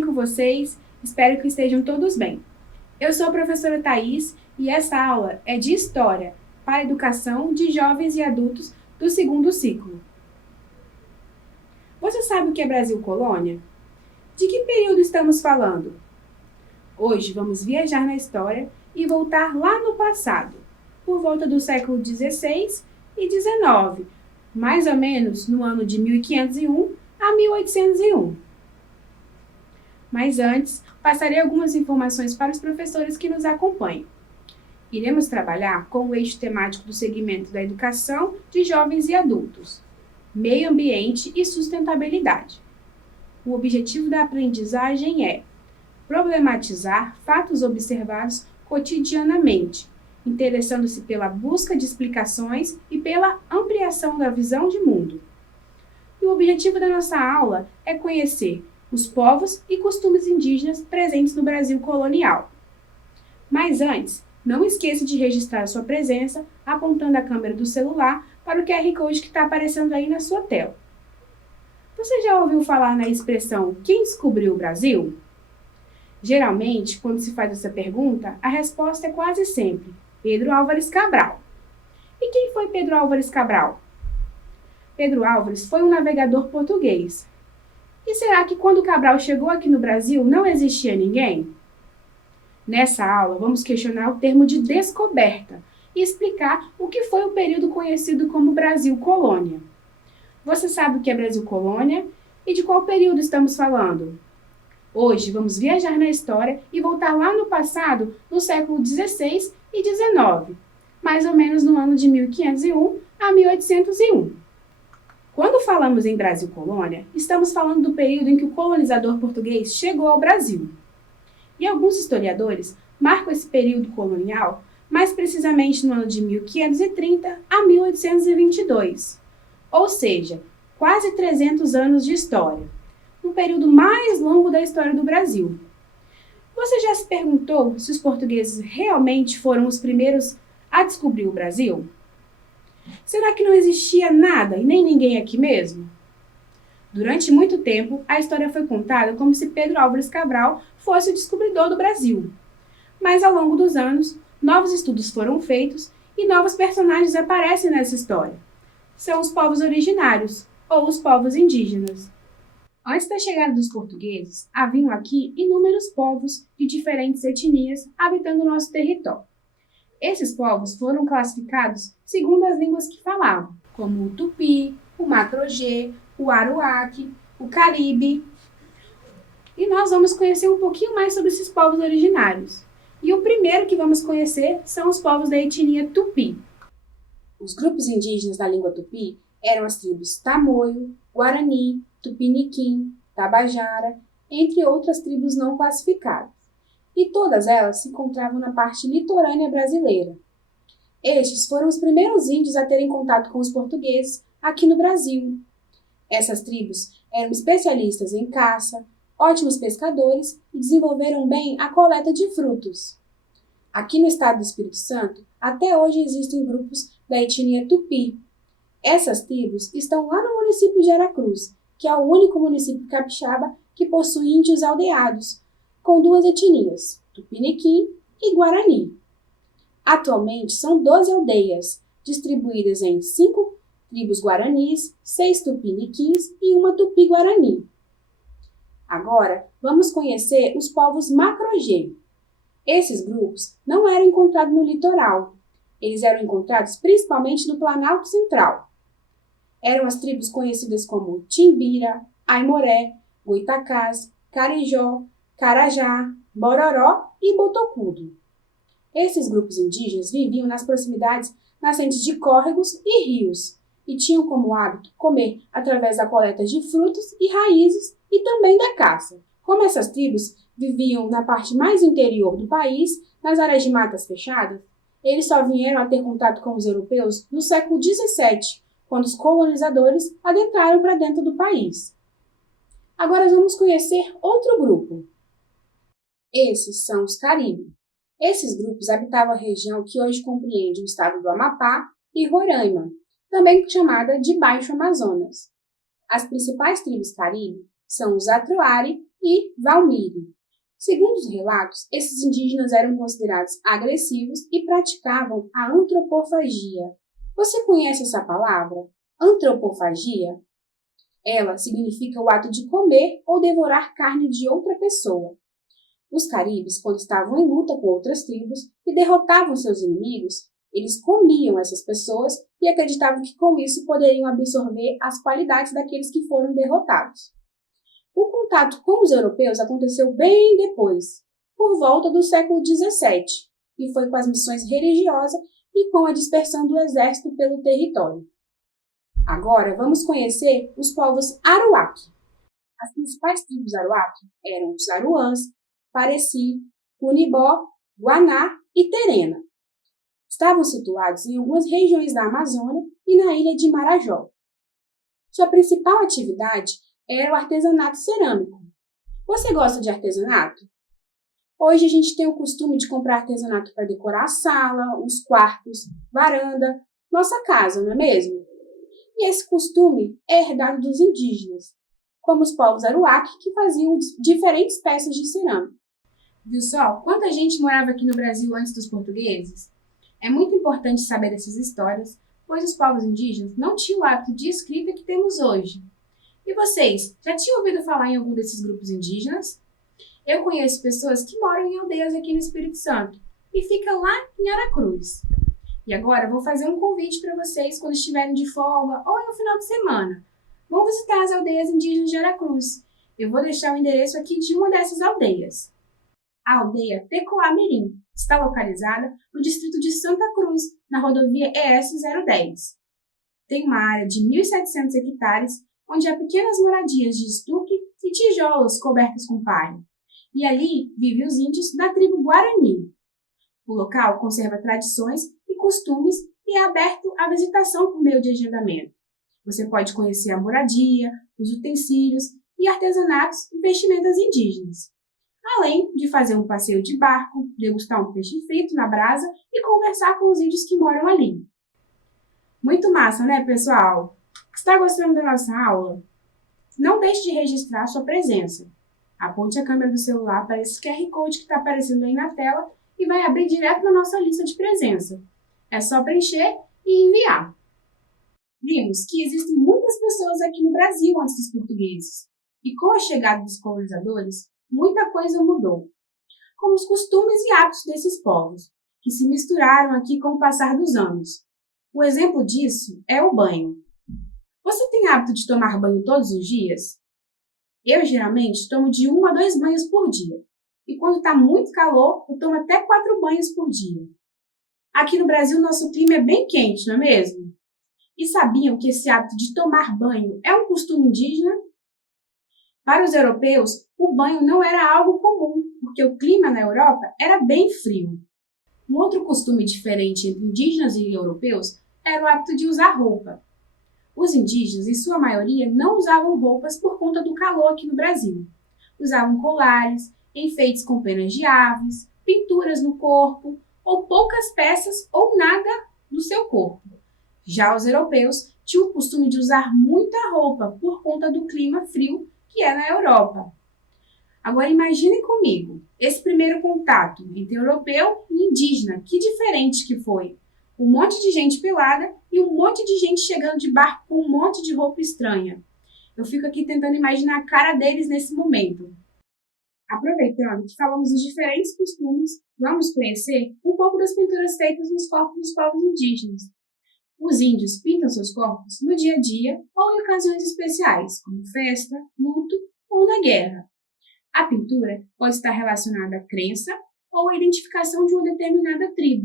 bem com vocês? Espero que estejam todos bem. Eu sou a professora Thaís e essa aula é de História para a Educação de Jovens e Adultos do segundo ciclo. Você sabe o que é Brasil Colônia? De que período estamos falando? Hoje vamos viajar na história e voltar lá no passado, por volta do século XVI e XIX, mais ou menos no ano de 1501 a 1801. Mas antes, passarei algumas informações para os professores que nos acompanham. Iremos trabalhar com o eixo temático do segmento da educação de jovens e adultos, meio ambiente e sustentabilidade. O objetivo da aprendizagem é problematizar fatos observados cotidianamente, interessando-se pela busca de explicações e pela ampliação da visão de mundo. E o objetivo da nossa aula é conhecer os povos e costumes indígenas presentes no Brasil colonial. Mas antes, não esqueça de registrar sua presença apontando a câmera do celular para o QR Code que está aparecendo aí na sua tela. Você já ouviu falar na expressão "quem descobriu o Brasil"? Geralmente, quando se faz essa pergunta, a resposta é quase sempre Pedro Álvares Cabral. E quem foi Pedro Álvares Cabral? Pedro Álvares foi um navegador português. E será que quando Cabral chegou aqui no Brasil não existia ninguém? Nessa aula, vamos questionar o termo de descoberta e explicar o que foi o período conhecido como Brasil Colônia. Você sabe o que é Brasil Colônia e de qual período estamos falando? Hoje vamos viajar na história e voltar lá no passado, no século XVI e XIX, mais ou menos no ano de 1501 a 1801. Quando falamos em Brasil Colônia, estamos falando do período em que o colonizador português chegou ao Brasil. E alguns historiadores marcam esse período colonial mais precisamente no ano de 1530 a 1822, ou seja, quase 300 anos de história, um período mais longo da história do Brasil. Você já se perguntou se os portugueses realmente foram os primeiros a descobrir o Brasil? Será que não existia nada e nem ninguém aqui mesmo? Durante muito tempo, a história foi contada como se Pedro Álvares Cabral fosse o descobridor do Brasil. Mas ao longo dos anos, novos estudos foram feitos e novos personagens aparecem nessa história. São os povos originários, ou os povos indígenas. Antes da chegada dos portugueses, haviam aqui inúmeros povos de diferentes etnias habitando o nosso território. Esses povos foram classificados segundo as línguas que falavam, como o tupi, o macro-gê, o aruaque, o caribe. E nós vamos conhecer um pouquinho mais sobre esses povos originários. E o primeiro que vamos conhecer são os povos da etnia tupi. Os grupos indígenas da língua tupi eram as tribos Tamoio, Guarani, Tupiniquim, Tabajara, entre outras tribos não classificadas. E todas elas se encontravam na parte litorânea brasileira. Estes foram os primeiros índios a terem contato com os portugueses aqui no Brasil. Essas tribos eram especialistas em caça, ótimos pescadores e desenvolveram bem a coleta de frutos. Aqui no estado do Espírito Santo, até hoje existem grupos da etnia Tupi. Essas tribos estão lá no município de Aracruz, que é o único município capixaba que possui índios aldeados, com duas etnias, Tupiniquim e Guarani. Atualmente são 12 aldeias, distribuídas em 5 tribos guaranis, 6 tupiniquins e uma tupi-guarani. Agora, vamos conhecer os povos macro-gê. Esses grupos não eram encontrados no litoral. Eles eram encontrados principalmente no Planalto Central. Eram as tribos conhecidas como Timbira, Aimoré, Goitacás, Carijó, Carajá, Bororó e Botocudo. Esses grupos indígenas viviam nas proximidades nascentes de córregos e rios e tinham como hábito comer através da coleta de frutos e raízes e também da caça. Como essas tribos viviam na parte mais interior do país, nas áreas de matas fechadas, eles só vieram a ter contato com os europeus no século XVII, quando os colonizadores adentraram para dentro do país. Agora vamos conhecer outro grupo. Esses são os Caribe. Esses grupos habitavam a região que hoje compreende o estado do Amapá e Roraima, também chamada de Baixo Amazonas. As principais tribos Caribe são os Atruari e Valmiri. Segundo os relatos, esses indígenas eram considerados agressivos e praticavam a antropofagia. Você conhece essa palavra? Antropofagia? Ela significa o ato de comer ou devorar carne de outra pessoa. Os caribes, quando estavam em luta com outras tribos e derrotavam seus inimigos, eles comiam essas pessoas e acreditavam que com isso poderiam absorver as qualidades daqueles que foram derrotados. O contato com os europeus aconteceu bem depois, por volta do século XVII, e foi com as missões religiosas e com a dispersão do exército pelo território. Agora vamos conhecer os povos Aruac. As principais tribos Aruac eram os Aruãs, Pareci, Cunibó, Guaná e Terena. Estavam situados em algumas regiões da Amazônia e na ilha de Marajó. Sua principal atividade era o artesanato cerâmico. Você gosta de artesanato? Hoje a gente tem o costume de comprar artesanato para decorar a sala, os quartos, varanda, nossa casa, não é mesmo? E esse costume é herdado dos indígenas, como os povos Aruac, que faziam diferentes peças de cerâmica. Viu só quanta gente morava aqui no Brasil antes dos portugueses? É muito importante saber dessas histórias, pois os povos indígenas não tinham o hábito de escrita que temos hoje. E vocês, já tinham ouvido falar em algum desses grupos indígenas? Eu conheço pessoas que moram em aldeias aqui no Espírito Santo e ficam lá em Aracruz. E agora eu vou fazer um convite para vocês quando estiverem de folga ou no final de semana. Vão visitar as aldeias indígenas de Aracruz. Eu vou deixar o endereço aqui de uma dessas aldeias. A aldeia Tecoá-Mirim está localizada no distrito de Santa Cruz, na rodovia ES-010. Tem uma área de 1.700 hectares, onde há pequenas moradias de estuque e tijolos cobertos com palha. E ali vivem os índios da tribo Guarani. O local conserva tradições e costumes e é aberto à visitação por meio de agendamento. Você pode conhecer a moradia, os utensílios e artesanatos e vestimentas indígenas. Além de fazer um passeio de barco, degustar um peixe frito na brasa e conversar com os índios que moram ali. Muito massa, né, pessoal? Está gostando da nossa aula? Não deixe de registrar sua presença. Aponte a câmera do celular para esse QR Code que está aparecendo aí na tela e vai abrir direto na nossa lista de presença. É só preencher e enviar. Vimos que existem muitas pessoas aqui no Brasil antes dos portugueses. E com a chegada dos colonizadores, muita coisa mudou. Como os costumes e hábitos desses povos, que se misturaram aqui com o passar dos anos. O exemplo disso é o banho. Você tem hábito de tomar banho todos os dias? Eu, geralmente, tomo de 1 a 2 banhos por dia. E quando está muito calor, eu tomo até 4 banhos por dia. Aqui no Brasil, nosso clima é bem quente, não é mesmo? E sabiam que esse hábito de tomar banho é um costume indígena? Para os europeus, o banho não era algo comum, porque o clima na Europa era bem frio. Um outro costume diferente entre indígenas e europeus era o hábito de usar roupa. Os indígenas, em sua maioria, não usavam roupas por conta do calor aqui no Brasil. Usavam colares, enfeites com penas de aves, pinturas no corpo, ou poucas peças ou nada do seu corpo. Já os europeus tinham o costume de usar muita roupa por conta do clima frio que é na Europa. Agora imaginem comigo, esse primeiro contato entre europeu e indígena, que diferente que foi. Um monte de gente pelada e um monte de gente chegando de barco com um monte de roupa estranha. Eu fico aqui tentando imaginar a cara deles nesse momento. Aproveitando que falamos dos diferentes costumes, vamos conhecer um pouco das pinturas feitas nos corpos dos povos indígenas. Os índios pintam seus corpos no dia a dia ou em ocasiões especiais, como festa, luto ou na guerra. A pintura pode estar relacionada à crença ou à identificação de uma determinada tribo.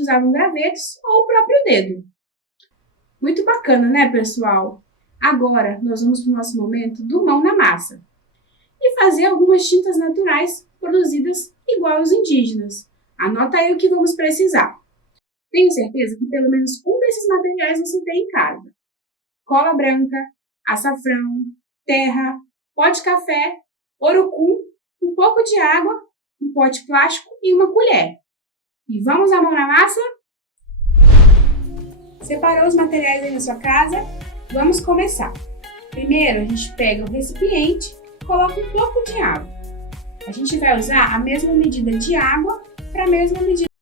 Usavam gravetos ou o próprio dedo. Muito bacana, né, pessoal? Agora, nós vamos para o nosso momento do mão na massa e fazer algumas tintas naturais produzidas igual aos indígenas. Anota aí o que vamos precisar. Tenho certeza que pelo menos um desses materiais você tem em casa. Cola branca, açafrão, terra, pó de café, urucum, um pouco de água, um pote plástico e uma colher. E vamos à mão na massa? Separou os materiais aí na sua casa? Vamos começar. Primeiro, a gente pega o recipiente e coloca um pouco de água. A gente vai usar a mesma medida de água para a mesma medida